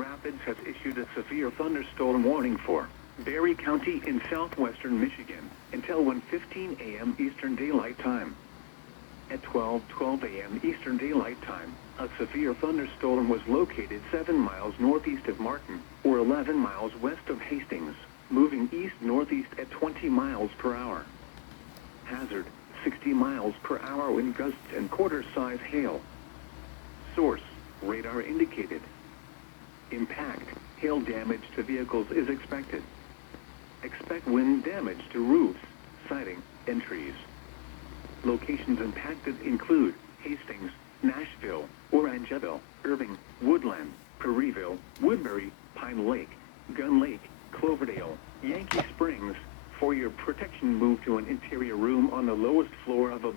Rapids has issued a severe thunderstorm warning for Berry County in southwestern Michigan until 1:15 a.m. Eastern Daylight Time. At 12:12 a.m. Eastern Daylight Time, a severe thunderstorm was located 7 miles northeast of Martin, or 11 miles west of Hastings, moving east-northeast at 20 miles per hour. Hazard, 60 miles per hour wind gusts and quarter-size hail. Source, radar indicated. Impact, hail damage to vehicles is expected. Expect wind damage to roofs, siding, and trees. Locations impacted include Hastings, Nashville, Orangeville, Irving, Woodland, Prairieville, Woodbury, Pine Lake, Gun Lake, Cloverdale, Yankee Springs. For your protection, move to an interior room on the lowest floor of a